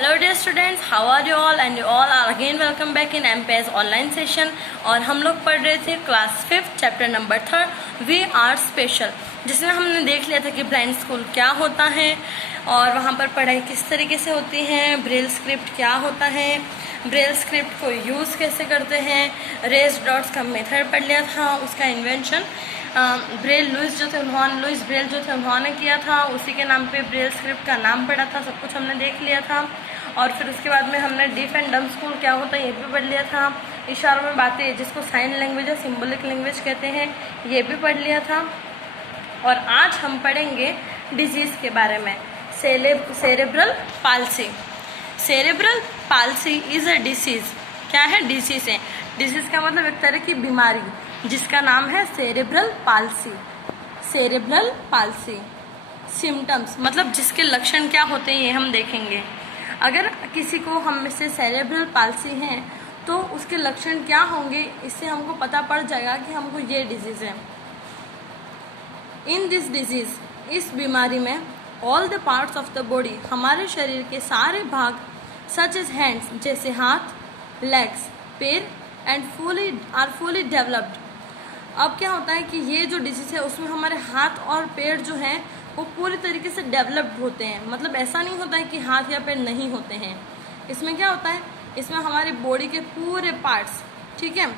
Hello dear students, how are you all and you all are again welcome back in MPS online session. और हम लोग पढ़ रहे थे class 5 chapter number 3 we are special, जिसमें हमने देख लिया था कि ब्लाइंड स्कूल क्या होता है और वहाँ पर पढ़ाई किस तरीके से होती है, ब्रेल स्क्रिप्ट क्या होता है, ब्रेल स्क्रिप्ट को यूज़ कैसे करते हैं, रेस डॉट्स का मेथड पढ़ लिया था, उसका इन्वेंशन लुइस ब्रेल जो थे उन्होंने किया था, उसी के नाम पे ब्रेल स्क्रिप्ट का नाम पढ़ा था, सब कुछ हमने देख लिया था। और फिर उसके बाद में हमने डीफ एंड डम स्कूल क्या होता है ये भी पढ़ लिया था। इशारों में बातें जिसको साइन लैंग्वेज या सिम्बॉलिक लैंग्वेज कहते हैं ये भी पढ़ लिया था। और आज हम पढ़ेंगे डिजीज़ के बारे में, cerebral palsy. Cerebral palsy is a disease. क्या है? डिसीज़ है। डिसीज़ का मतलब एक तरह की बीमारी जिसका नाम है cerebral palsy. Cerebral palsy. Symptoms मतलब जिसके लक्षण क्या होते हैं ये हम देखेंगे। अगर किसी को हम में से सेरेब्रल पाल्सी है तो उसके लक्षण क्या होंगे, इससे हमको पता पड़ जाएगा कि हमको ये डिजीज़ है। इन दिस डिजीज़, इस बीमारी में all the parts of the body, हमारे शरीर के सारे भाग, सच एज हैंड्स जैसे हाथ, लेग्स पैर एंड फुली डेवलप्ड। अब क्या होता है कि ये जो डिजीज़ है उसमें हमारे हाथ और पैर जो हैं वो पूरी तरीके से डेवलप्ड होते हैं। मतलब ऐसा नहीं होता है कि हाथ या पैर नहीं होते हैं। इसमें क्या होता है, इसमें हमारी बॉडी के पूरे पार्ट्स, ठीक है,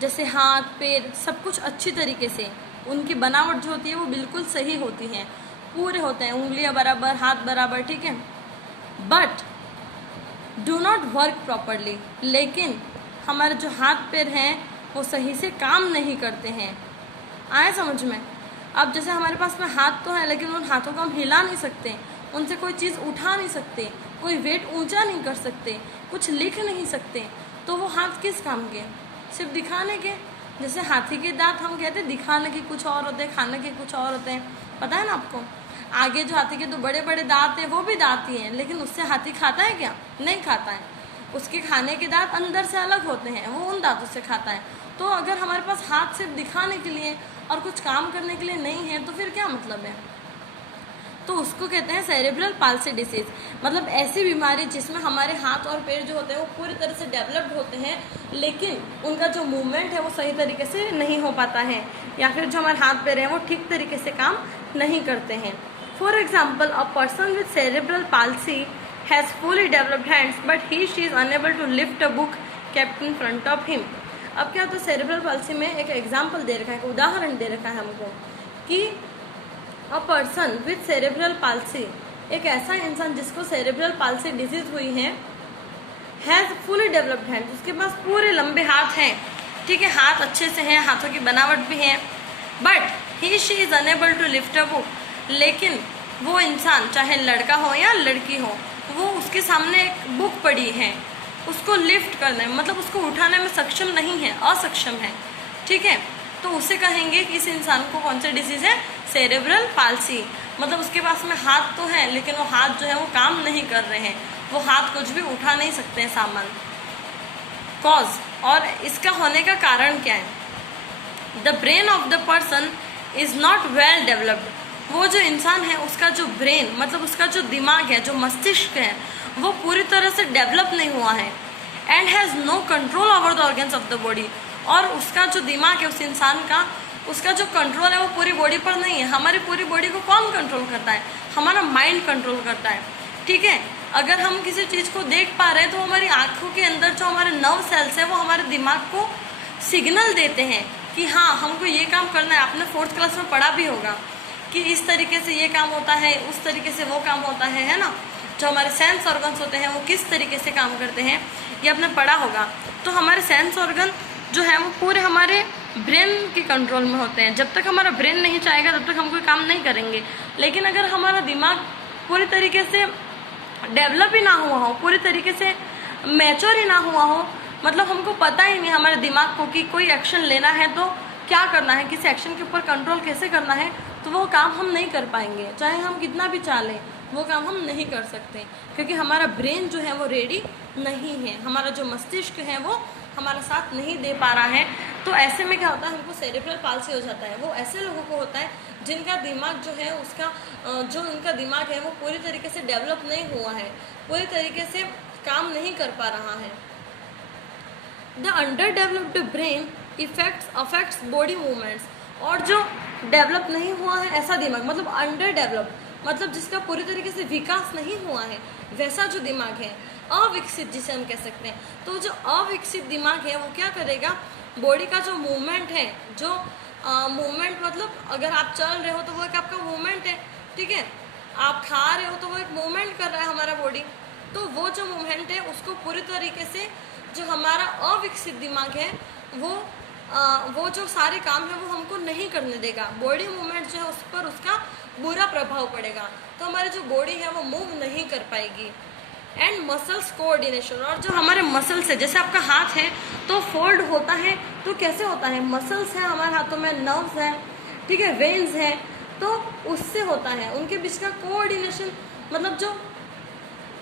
जैसे हाथ पैर सब कुछ अच्छी तरीके से उनकी बनावट जो होती है वो बिल्कुल सही होती है, पूरे होते हैं, उंगलियां बराबर, हाथ बराबर, ठीक है। But do not work properly, लेकिन हमारे जो हाथ पैर हैं वो सही से काम नहीं करते हैं। आए समझ में? अब जैसे हमारे पास में हाथ तो है लेकिन उन हाथों को हम हिला नहीं सकते, उनसे कोई चीज़ उठा नहीं सकते, कोई वेट ऊंचा नहीं कर सकते, कुछ लिख नहीं सकते, तो वो हाथ किस काम के? सिर्फ दिखाने के। जैसे हाथी के दांत हम कहते हैं दिखाने के कुछ और होते हैं, खाने के कुछ और होते हैं, पता है ना आपको। आगे जो हाथी के तो बड़े बड़े दांत हैं वो भी दांत ही हैं, लेकिन उससे हाथी खाता है क्या? नहीं खाता है। उसके खाने के दांत अंदर से अलग होते हैं, वो उन दांतों से खाता है। तो अगर हमारे पास हाथ सिर्फ दिखाने के लिए और कुछ काम करने के लिए नहीं है तो फिर क्या मतलब है? तो उसको कहते हैं सेरेब्रल पाल्सी डिसीज। मतलब ऐसी बीमारी जिसमें हमारे हाथ और पैर जो होते हैं वो पूरी तरह से डेवलप्ड होते हैं लेकिन उनका जो मूवमेंट है वो सही तरीके से नहीं हो पाता है, या फिर जो हमारे हाथ पैर हैं वो ठीक तरीके से काम नहीं करते हैं। For example, a person with cerebral palsy has fully developed hands but she is unable to lift a book kept in front of him। अब क्या तो सेरेब्रल पाल्सी में एक एग्जाम्पल दे रखा है, एक उदाहरण दे रखा है हमको कि a person with cerebral palsy, एक ऐसा इंसान जिसको सेरेब्रल पाल्सी डिजीज हुई है, हैज़ फुली डेवलप्ड हैंड, उसके पास पूरे लंबे हाथ हैं, ठीक है, हाथ अच्छे से हैं, हाथों की बनावट भी है, but she is unable to lift a book, लेकिन वो इंसान चाहे लड़का हो या लड़की हो, वो उसके सामने एक बुक पड़ी है, उसको लिफ्ट करने मतलब उसको उठाने में सक्षम नहीं है, असक्षम है, ठीक है। तो उसे कहेंगे कि इस इंसान को कौन सा डिजीज़ है? Cerebral palsy. मतलब उसके पास में हाथ तो है लेकिन वो हाथ जो है वो काम नहीं कर रहे हैं, वो हाथ कुछ भी उठा नहीं सकते हैं सामान। कॉज, और इसका होने का कारण क्या है? The brain of the person is not well developed. वो जो इंसान है उसका जो ब्रेन मतलब उसका जो दिमाग है, जो मस्तिष्क है, वो पूरी तरह से डेवलप नहीं हुआ है। And has no control over the organs of the body, और उसका जो दिमाग है उस इंसान का, उसका जो कंट्रोल है वो पूरी बॉडी पर नहीं है। हमारी पूरी बॉडी को कौन कंट्रोल करता है? हमारा माइंड कंट्रोल करता है, ठीक है। अगर हम किसी चीज़ को देख पा रहे हैं तो हमारी आँखों के अंदर जो हमारे नर्व सेल्स हैं वो हमारे दिमाग को सिग्नल देते हैं कि हाँ हमको ये काम करना है। आपने 4th क्लास में पढ़ा भी होगा कि इस तरीके से ये काम होता है, उस तरीके से वो काम होता है ना। जो हमारे सेंस ऑर्गन्स होते हैं वो किस तरीके से काम करते हैं ये आपने पढ़ा होगा। तो हमारे सेंस ऑर्गन जो है वो पूरे हमारे ब्रेन के कंट्रोल में होते हैं। जब तक हमारा ब्रेन नहीं चाहेगा तब तक हम कोई काम नहीं करेंगे। लेकिन अगर हमारा दिमाग पूरी तरीके से डेवलप ही ना हुआ हो, पूरी तरीके से मैच्योर ही ना हुआ हो, मतलब हमको पता ही नहीं हमारे दिमाग को कि कोई एक्शन लेना है तो क्या करना है, किसी एक्शन के ऊपर कंट्रोल कैसे करना है, तो वो काम हम नहीं कर पाएंगे। चाहे हम कितना भी चाह लें वो काम हम नहीं कर सकते क्योंकि हमारा ब्रेन जो है वो रेडी नहीं है, हमारा जो मस्तिष्क है वो हमारा साथ नहीं दे पा रहा है। तो ऐसे में क्या होता है, हमको सेरेब्रल पाल्सी हो जाता है। वो ऐसे लोगों को होता है जिनका दिमाग जो है उसका जो उनका दिमाग है वो पूरी तरीके से डेवलप नहीं हुआ है, पूरी तरीके से काम नहीं कर पा रहा है। The under developed brain affects body movements, और जो डेवलप नहीं हुआ है ऐसा दिमाग, मतलब अंडर डेवलप मतलब जिसका पूरी तरीके से विकास नहीं हुआ है, वैसा जो दिमाग है, अविकसित जिसे हम कह सकते हैं, तो जो अविकसित दिमाग है वो क्या करेगा, बॉडी का जो मूवमेंट है, जो मूवमेंट मतलब अगर आप चल रहे हो तो वो एक आपका मूवमेंट है, ठीक है, आप खा रहे हो तो वो एक मूवमेंट कर रहा है हमारा बॉडी, तो वो जो मूवमेंट है उसको पूरी तरीके से जो हमारा अविकसित दिमाग है वो जो सारे काम है वो हमको नहीं करने देगा, बॉडी मूवमेंट जो है उस पर उसका बुरा प्रभाव पड़ेगा, तो हमारी जो बॉडी है वो मूव नहीं कर पाएगी। एंड मसल्स कोऑर्डिनेशन, और जो हमारे मसल्स है, जैसे आपका हाथ है तो फोल्ड होता है, तो कैसे होता है, मसल्स है हमारे हाथों में, नर्व्स हैं, ठीक है, वेन्स हैं, तो उससे होता है, उनके बीच का कोऑर्डिनेशन, मतलब जो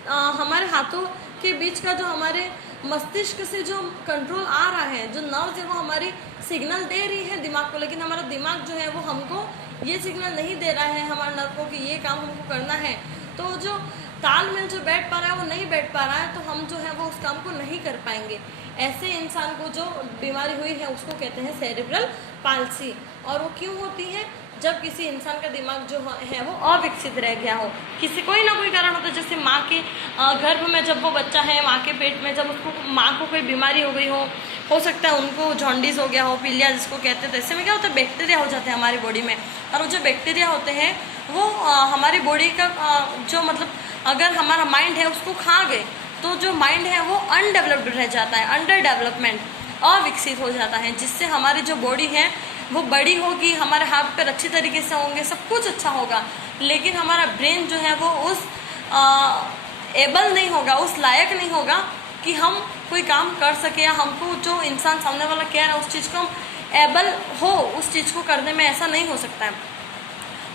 हमारे हाथों के बीच का जो हमारे मस्तिष्क से जो कंट्रोल आ रहा है, जो नर्व्स है वो हमारी सिग्नल दे रही है दिमाग को, लेकिन हमारा दिमाग जो है वो हमको ये सिग्नल नहीं दे रहा है हमारे नर्व को कि ये काम हमको करना है, तो जो तालमेल जो बैठ पा रहा है वो नहीं बैठ पा रहा है, तो हम जो है वो उस काम को नहीं कर पाएंगे। ऐसे इंसान को जो बीमारी हुई है उसको कहते हैं सेरेब्रल पाल्सी, और वो क्यों होती है, जब किसी इंसान का दिमाग जो है वो अविकसित रह गया हो, किसी कोई ना कोई कारण होता है, जैसे माँ के गर्भ में जब वो बच्चा है, माँ के पेट में जब उसको माँ को कोई बीमारी हो गई हो सकता है उनको जॉन्डिस हो गया हो, पीलिया जिसको कहते हैं, तो ऐसे में क्या होता है, बैक्टीरिया हो जाते हैं हमारी बॉडी में, और वो जो बैक्टीरिया होते हैं वो हमारी बॉडी का जो मतलब अगर हमारा माइंड है उसको खा गए तो जो माइंड है वो अनडेवलप्ड रह जाता है, अंडर डेवलपमेंट, अविकसित हो जाता है, जिससे हमारी जो बॉडी है वो बड़ी होगी, हमारे हाथ पैर अच्छी तरीके से होंगे, सब कुछ अच्छा होगा, लेकिन हमारा ब्रेन जो है वो उस एबल नहीं होगा, उस लायक नहीं होगा कि हम कोई काम कर सके, या हमको जो इंसान सामने वाला कह रहा है उस चीज़ को हम एबल हो उस चीज़ को करने में, ऐसा नहीं हो सकता है,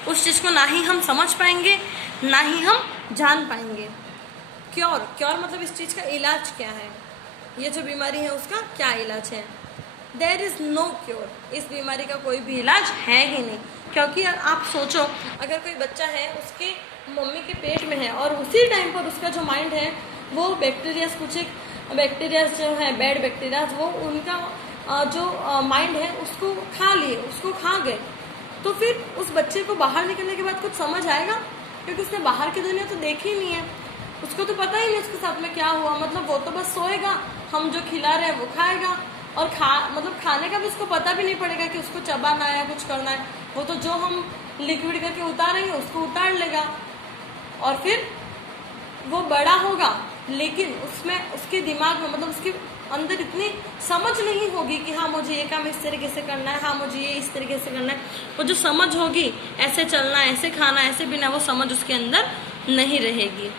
उस चीज़ को ना ही हम समझ पाएंगे ना ही हम जान पाएंगे। क्योर मतलब इस चीज़ का इलाज क्या है, ये जो बीमारी है उसका क्या इलाज है, देयर इज़ नो क्योर, इस बीमारी का कोई भी इलाज है ही नहीं, क्योंकि आप सोचो अगर कोई बच्चा है उसके मम्मी के पेट में है और उसी टाइम पर उसका जो माइंड है वो बैक्टीरियाज, कुछ एक बैक्टीरियाज जो है बैड बैक्टीरियाज, वो उनका जो माइंड है उसको खा लिए, उसको खा गए, तो फिर उस बच्चे को बाहर निकलने के बाद कुछ समझ आएगा, क्योंकि उसने बाहर की दुनिया तो देखी नहीं है, उसको तो पता ही नहीं उसके साथ में क्या हुआ, मतलब वो तो बस सोएगा, हम जो खिला रहे हैं वो खाएगा, और मतलब खाने का भी उसको पता भी नहीं पड़ेगा कि उसको चबाना है या कुछ करना है, वो तो जो हम लिक्विड करके उतारेंगे उसको उतार लेगा, और फिर वो बड़ा होगा, लेकिन उसमें उसके दिमाग में मतलब उसके अंदर इतनी समझ नहीं होगी कि हाँ मुझे ये काम इस तरीके से करना है, हाँ मुझे ये इस तरीके से करना है, वो जो समझ होगी ऐसे चलना, ऐसे खाना, ऐसे पीना, वो समझ उसके अंदर नहीं रहेगी।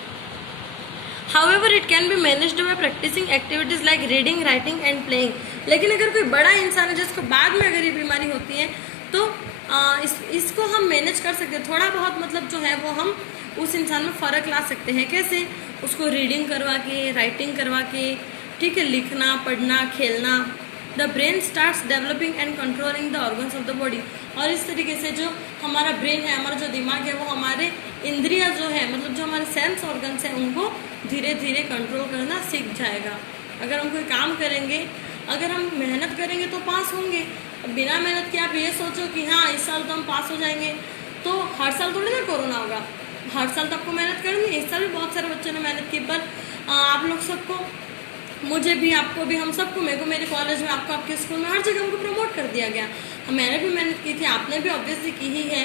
However, it can be managed by practicing activities like reading, writing and playing. लेकिन अगर कोई बड़ा इंसान है जिसको बाद में अगर ये बीमारी होती है तो इसको हम मैनेज कर सकते हैं, थोड़ा बहुत मतलब जो है वो हम उस इंसान में फ़र्क ला सकते हैं। कैसे? उसको रीडिंग करवा के, राइटिंग करवा के, ठीक है, लिखना, पढ़ना, खेलना। The brain starts developing and controlling the organs of the body. और इस तरीके से जो हमारा ब्रेन है, हमारा जो दिमाग है, वो हमारे इंद्रियां जो है, मतलब जो हमारे सेंस ऑर्गन्स हैं, उनको धीरे धीरे कंट्रोल करना सीख जाएगा। अगर हम कोई काम करेंगे, अगर हम मेहनत करेंगे तो पास होंगे। बिना मेहनत के आप ये सोचो कि हाँ इस साल तो हम पास हो जाएंगे, तो हर साल थोड़ी ना कोरोना होगा, हर साल तो आपको मेहनत करनी है। इस साल भी बहुत सारे बच्चों ने मेहनत की, पर आप लोग सबको, मुझे भी, आपको भी, हम सबको, मेरे को मेरे कॉलेज में, आपको आपके स्कूल में, हर जगह हमको प्रमोट कर दिया गया। मैंने भी मेहनत की थी, आपने भी ऑब्वियसली की ही है।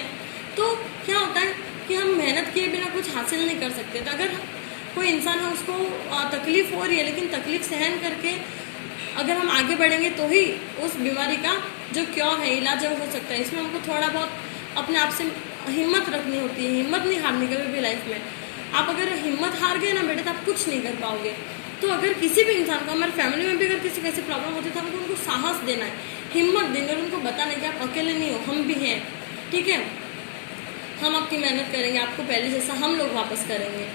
तो क्या होता है कि हम मेहनत किए बिना कुछ हासिल नहीं कर सकते। तो अगर कोई इंसान है उसको तकलीफ हो रही है, लेकिन तकलीफ सहन करके अगर हम आगे बढ़ेंगे तो ही उस बीमारी का जो क्योर है, इलाज हो सकता है। इसमें हमको थोड़ा बहुत अपने आप से हिम्मत रखनी होती है, हिम्मत नहीं हारनी कभी भी लाइफ में। आप अगर हिम्मत हार गए ना बेटे, तो आप कुछ नहीं कर पाओगे। तो अगर किसी भी इंसान को, हमारे फैमिली में भी अगर किसी को ऐसी प्रॉब्लम होती है, तो हमको उनको साहस देना है, हिम्मत देना है, उनको बताना है कि आप अकेले नहीं हो, हम भी हैं, ठीक है, हम आपकी मेहनत करेंगे, आपको पहले जैसा हम लोग वापस करेंगे।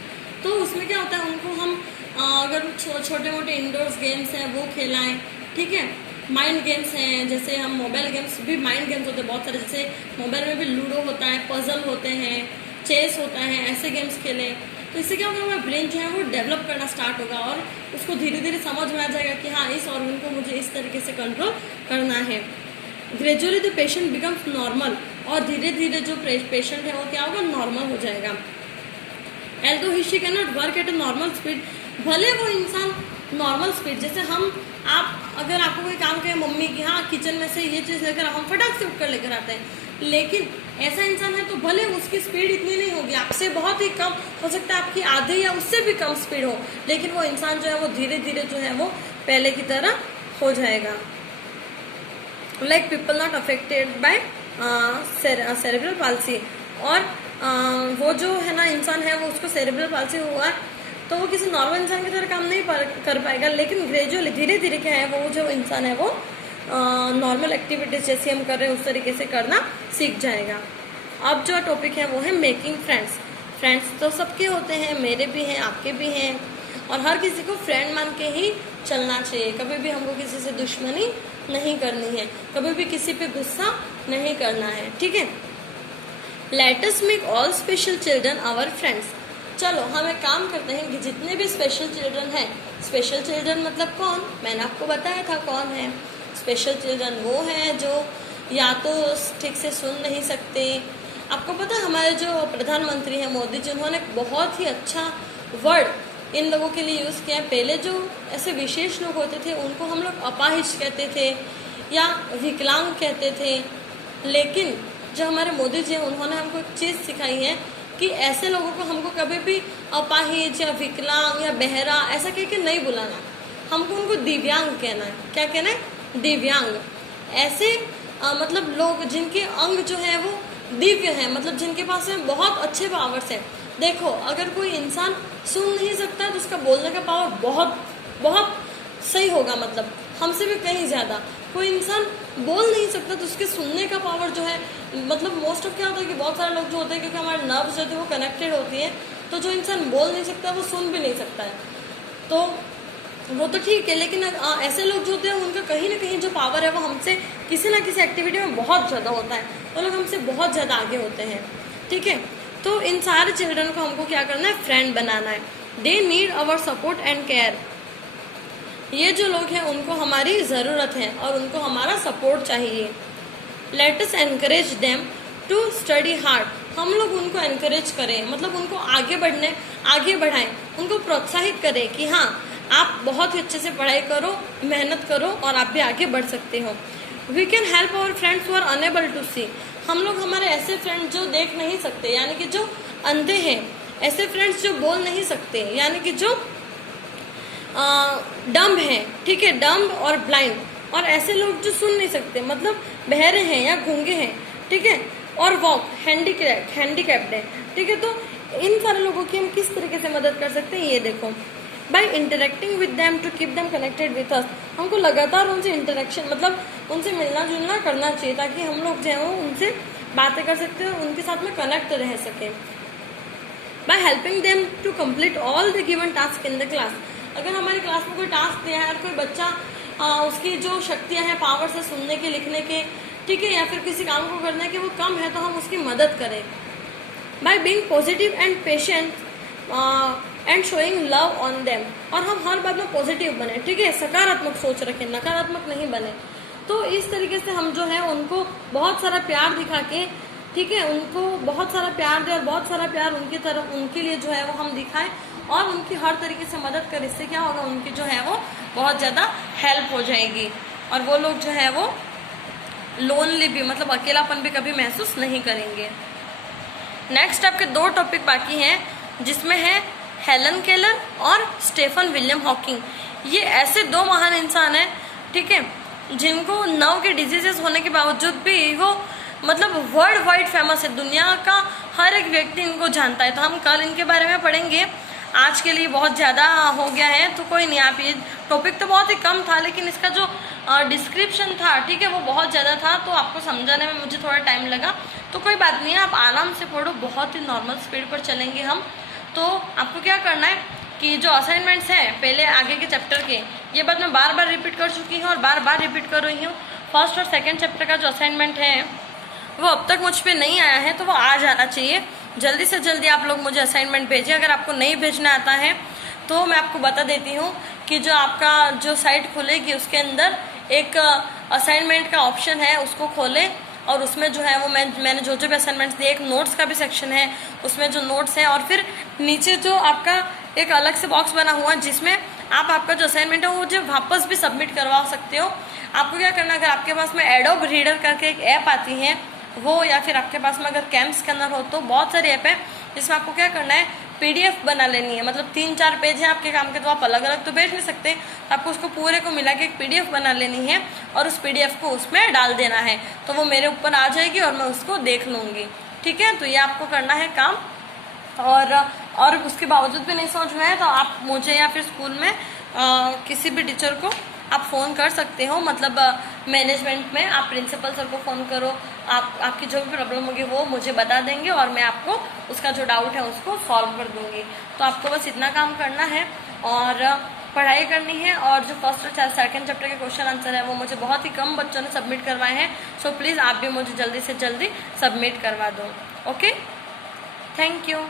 तो उसमें क्या होता है, उनको हम अगर छोटे मोटे इंडोर्स गेम्स हैं वो खिलाएं, ठीक है, माइंड गेम्स हैं, जैसे हम मोबाइल गेम्स भी माइंड गेम्स होते हैं बहुत सारे, जैसे मोबाइल में भी लूडो होता है, पजल होते हैं, चेस होता है, ऐसे गेम्स खेलें तो इससे क्या होगा, हमारा ब्रेन जो है वो डेवलप करना स्टार्ट होगा और उसको धीरे धीरे समझ में आ जाएगा कि हाँ इस ऑर्गन को मुझे इस तरीके से कंट्रोल करना है। Gradually the patient becomes normal, और धीरे धीरे जो पेशेंट है वो क्या होगा, नॉर्मल हो जाएगा। Although he she can not work at a normal speed, भले वो इंसान नॉर्मल स्पीड, जैसे हम आप अगर आपको कोई काम कहे मम्मी की हाँ किचन में से ये चीज़ लेकर हम फटाक से उठकर लेकर आते हैं, लेकिन ऐसा इंसान है तो भले उसकी स्पीड इतनी नहीं होगी, आपसे बहुत ही कम हो सकता है, आपकी आधी या उससे भी कम स्पीड हो, लेकिन वो इंसान जो है वो धीरे धीरे जो है वो पहले की तरह हो जाएगा। Like people not affected by cerebral palsy, और वो जो है ना इंसान है वो उसको सेरेब्रल पाल्सी हुआ तो वो किसी नॉर्मल इंसान की तरह काम नहीं कर पाएगा, लेकिन ग्रेजुअली धीरे धीरे क्या है वो जो इंसान है वो नॉर्मल एक्टिविटीज जैसे हम कर रहे हैं उस तरीके से करना सीख जाएगा। अब जो टॉपिक है वो है मेकिंग फ्रेंड्स। फ्रेंड्स तो सबके होते हैं, मेरे भी हैं, आपके भी हैं, और हर किसी को फ्रेंड मान के ही चलना चाहिए। कभी भी हमको किसी से दुश्मनी नहीं करनी है, कभी भी किसी पे गुस्सा नहीं करना है, ठीक है। Let us make all special children our friends. चलो हम एक काम करते हैं कि जितने भी स्पेशल चिल्ड्रन हैं, स्पेशल चिल्ड्रन मतलब कौन, मैंने आपको बताया था कौन है। स्पेशल चिल्ड्रन वो हैं जो या तो ठीक से सुन नहीं सकते। आपको पता है हमारे जो प्रधानमंत्री हैं मोदी जी, उन्होंने बहुत ही अच्छा वर्ड इन लोगों के लिए यूज़ किया। पहले जो ऐसे विशेष लोग होते थे उनको हम लोग अपाहिज कहते थे या विकलांग कहते थे, लेकिन जो हमारे मोदी जी हैं उन्होंने हमको एक चीज़ सिखाई है कि ऐसे लोगों को हमको कभी भी अपाहिज या विकलांग या बहरा ऐसा कह के नहीं बुलाना, हमको उनको दिव्यांग कहना है। क्या कहना है? दिव्यांग। ऐसे मतलब लोग जिनके अंग जो है वो दिव्य है, मतलब जिनके पास में बहुत अच्छे पावर्स हैं। देखो अगर कोई इंसान सुन नहीं सकता तो उसका बोलने का पावर बहुत बहुत सही होगा, मतलब हमसे भी कहीं ज़्यादा। कोई इंसान बोल नहीं सकता तो उसके सुनने का पावर जो है, मतलब मोस्ट ऑफ क्या होता है कि बहुत सारे लोग जो होते हैं क्योंकि हमारे नर्व्स जो है वो कनेक्टेड होती हैं, तो जो इंसान बोल नहीं सकता वो सुन भी नहीं सकता है, तो वो तो ठीक है। लेकिन ऐसे लोग जो होते हैं उनका कहीं ना कहीं जो पावर है वो हमसे किसी ना किसी एक्टिविटी में बहुत ज़्यादा होता है, वो लोग हमसे बहुत ज़्यादा आगे होते हैं, ठीक है। तो इन सारे चिल्ड्रन को हमको क्या करना है, फ्रेंड बनाना है। They need our support and care. ये जो लोग हैं उनको हमारी ज़रूरत है और उनको हमारा सपोर्ट चाहिए। Let us encourage them to study hard. हम लोग उनको एनकरेज करें, मतलब उनको आगे बढ़ाएं, उनको प्रोत्साहित करें कि हाँ आप बहुत ही अच्छे से पढ़ाई करो, मेहनत करो और आप भी आगे बढ़ सकते हो। We can help our friends who are unable to see. हम लोग हमारे ऐसे फ्रेंड्स जो देख नहीं सकते यानी कि जो अंधे हैं, ऐसे फ्रेंड्स जो बोल नहीं सकते यानी कि जो डम्ब हैं, ठीक है, डम्ब और ब्लाइंड, और ऐसे लोग जो सुन नहीं सकते मतलब बहरे हैं या गूंगे हैं, ठीक है, और वॉक हैंडीकैप्ड है, ठीक है। तो इन सारे लोगों की हम किस तरीके से मदद कर सकते हैं, ये देखो, by interacting with them to keep them connected with us. हमको लगातार उनसे इंटरेक्शन मतलब उनसे मिलना जुलना करना चाहिए ताकि हम लोग जो है वो उनसे बातें कर सकते हैं और उनके साथ में कनेक्ट रह सकें। By helping them to complete all the given task in the class. अगर हमारी क्लास में कोई टास्क दिया है और कोई बच्चा उसकी जो शक्तियाँ हैं पावर से सुनने के लिखने के, ठीक है, या फिर किसी काम को करने के वो कम है तो हम उसकी मदद करें। By being positive and patient and showing love on them. और हम हर बात में पॉजिटिव बने, ठीक है, सकारात्मक सोच रखें, नकारात्मक नहीं बने। तो इस तरीके से हम जो है उनको बहुत सारा प्यार दिखा के, ठीक है, उनको बहुत सारा प्यार दें और बहुत सारा प्यार उनकी तरफ उनके लिए जो है वो हम दिखाएं और उनकी हर तरीके से मदद करें। इससे क्या होगा, उनकी जो है वो बहुत ज़्यादा हेल्प हो जाएगी और वो लोग जो है वो लोनली भी मतलब अकेलापन भी कभी महसूस नहीं करेंगे। नेक्स्ट आपके 2 टॉपिक बाकी हैं जिसमें है हेलन केलर और स्टेफन विलियम हॉकिंग। ये ऐसे 2 महान इंसान हैं, ठीक है, जिनको नर्व के डिजीजेस होने के बावजूद भी वो मतलब वर्ल्ड वाइड फेमस है, दुनिया का हर एक व्यक्ति इनको जानता है। तो हम कल इनके बारे में पढ़ेंगे, आज के लिए बहुत ज़्यादा हो गया है तो कोई नहीं, आप ये टॉपिक तो बहुत ही कम था लेकिन इसका जो डिस्क्रिप्शन था, ठीक है, वो बहुत ज़्यादा था तो आपको समझाने में मुझे थोड़ा टाइम लगा। तो कोई बात नहीं है, आप आराम से पढ़ो, बहुत ही नॉर्मल स्पीड पर चलेंगे हम। तो आपको क्या करना है कि जो असाइनमेंट्स हैं पहले आगे के चैप्टर के ये बात मैं बार बार रिपीट कर चुकी हूँ और बार बार रिपीट कर रही हूँ। फर्स्ट और सेकंड चैप्टर का जो असाइनमेंट है वो अब तक मुझ पे नहीं आया है, तो वो आ जाना चाहिए। जल्दी से जल्दी आप लोग मुझे असाइनमेंट भेजिए। अगर आपको नहीं भेजना आता है तो मैं आपको बता देती हूँ कि जो आपका जो साइट खुलेगी उसके अंदर एक असाइनमेंट का ऑप्शन है, उसको खोलें और उसमें जो है वो मैंने जो भी असाइनमेंट्स दिए, एक नोट्स का भी सेक्शन है, उसमें जो नोट्स हैं, और फिर नीचे जो आपका एक अलग से बॉक्स बना हुआ है जिसमें आप आपका जो असाइनमेंट है वो जो वापस भी सबमिट करवा सकते हो। आपको क्या करना है, अगर आपके पास में एडोब रीडर करके एक ऐप आती है वो, या फिर आपके पास में अगर कैम स्कैनर हो तो बहुत सारी ऐप है जिसमें आपको क्या करना है, PDF बना लेनी है। मतलब 3-4 पेज है आपके काम के, तो आप अलग अलग तो भेज नहीं सकते, आपको उसको पूरे को मिला के एक PDF बना लेनी है और उस PDF को उसमें डाल देना है, तो वो मेरे ऊपर आ जाएगी और मैं उसको देख लूँगी। ठीक है, तो ये आपको करना है काम। और उसके बावजूद भी नहीं समझ में आए तो आप मुझे या फिर स्कूल में किसी भी टीचर को आप फ़ोन कर सकते हो। मतलब मैनेजमेंट में आप प्रिंसिपल सर को फ़ोन करो, आपकी जो भी प्रॉब्लम होगी वो मुझे बता देंगे और मैं आपको उसका जो डाउट है उसको सॉल्व कर दूंगी। तो आपको बस इतना काम करना है और पढ़ाई करनी है। और जो फर्स्ट और सेकंड चैप्टर के क्वेश्चन आंसर है वो मुझे बहुत ही कम बच्चों ने सबमिट करवाए हैं, सो प्लीज़ आप भी मुझे जल्दी से जल्दी सबमिट करवा दो। Okay, thank you.